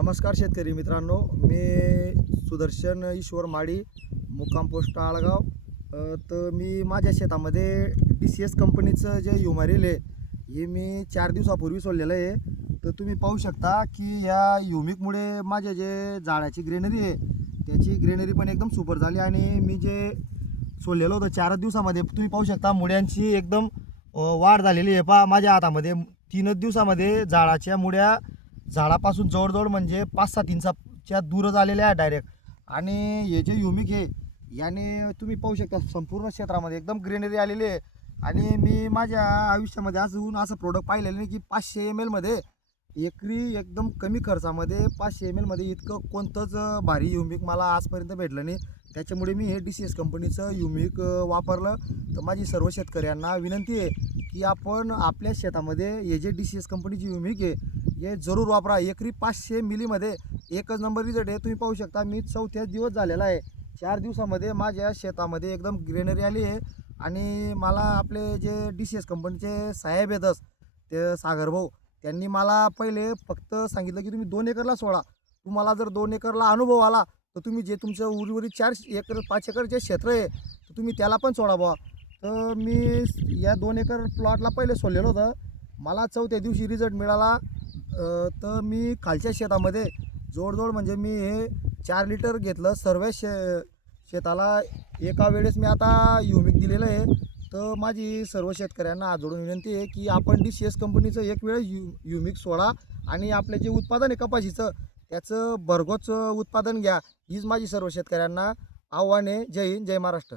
नमस्कार शेतकरी मित्रांनो, मी सुदर्शन ईश्वर माडी, मुक्काम पोस्ट आळगाव. तर मी माझ्या शेतामध्ये TCS कंपनीचं जे ह्युमारिल आहे हे मी 4 दिवसापूर्वी सोडलेलं आहे. तर तुम्ही पाहू शकता की या ह्युमिकमुळे माझे जे झाडाची ग्रेनरी आहे त्याची ग्रेनरी पण एकदम सुपर झाली. आणि मी जे सोडलेलं होतं 4 दिवसामध्ये तुम्ही पाहू शकता मुळ्यांची एकदम वाढ झालेली आहे. पहा माझ्या हातामध्ये 3 दिवसामध्ये झाडाच्या मुळ्या झाडापासून जवळजवळ म्हणजे 5-7 इंचाच्या दूर झालेल्या आहे डायरेक्ट. आणि हे जे ह्युमिक आहे याने तुम्ही पाहू शकता संपूर्ण क्षेत्रामध्ये एकदम ग्रीनरी आलेली आहे. आणि मी माझ्या आयुष्यामध्ये अजून असं प्रोडक्ट पाहिलेलं नाही की 500 ml मध्ये एकरी एकदम कमी खर्चामध्ये 500 ml मध्ये इतकं कोणतंच भारी ह्युमिक मला आजपर्यंत भेटलं नाही. त्याच्यामुळे मी हे TCS कंपनीचं ह्युमिक वापरलं. तर माझी सर्व शेतकऱ्यांना विनंती आहे की आपण आपल्या शेतामध्ये हे जे TCS कंपनीची ह्युमिक आहे हे जरूर वापरा. एकरी 500 मिलीमध्ये एकच नंबर रिझल्ट आहे. तुम्ही पाहू शकता मी 4थ्या दिवस झालेला आहे. 4 दिवसामध्ये माझ्या शेतामध्ये एकदम ग्रीनरी आली आहे. आणि मला आपले जे TCS कंपनीचे साहेब येतच ते सागर भाऊ त्यांनी मला पहिले फक्त सांगितलं की तुम्ही 2 एकरला सोडा. तुम्हाला जर 2 एकरला अनुभव आला तर तुम्ही जे तुमचं उर्वरित 4 एकर 5 एकर जे क्षेत्र आहे तर तुम्ही त्याला पण सोडा बुवा. तर मी या 2 एकर प्लॉटला पहिले सोडलेलं होतं. मला 4थ्या दिवशी रिझल्ट मिळाला. तर मी खालच्या शेतामध्ये जवळजवळ म्हणजे मी हे 4 लिटर घेतलं सर्व शेताला एका वेळेस मी आता ह्युमिक दिलेलं आहे. तर माझी सर्व शेतकऱ्यांना हात जोडून विनंती आहे की आपण TCS कंपनीचं एक वेळ ह्युमिक सोडा आणि आपले जे उत्पादन आहे कपाशीचं त्याचं भरघोस उत्पादन घ्या. हीच माझी सर्व शेतकऱ्यांना आव्हान आहे. जय हिंद, जय महाराष्ट्र.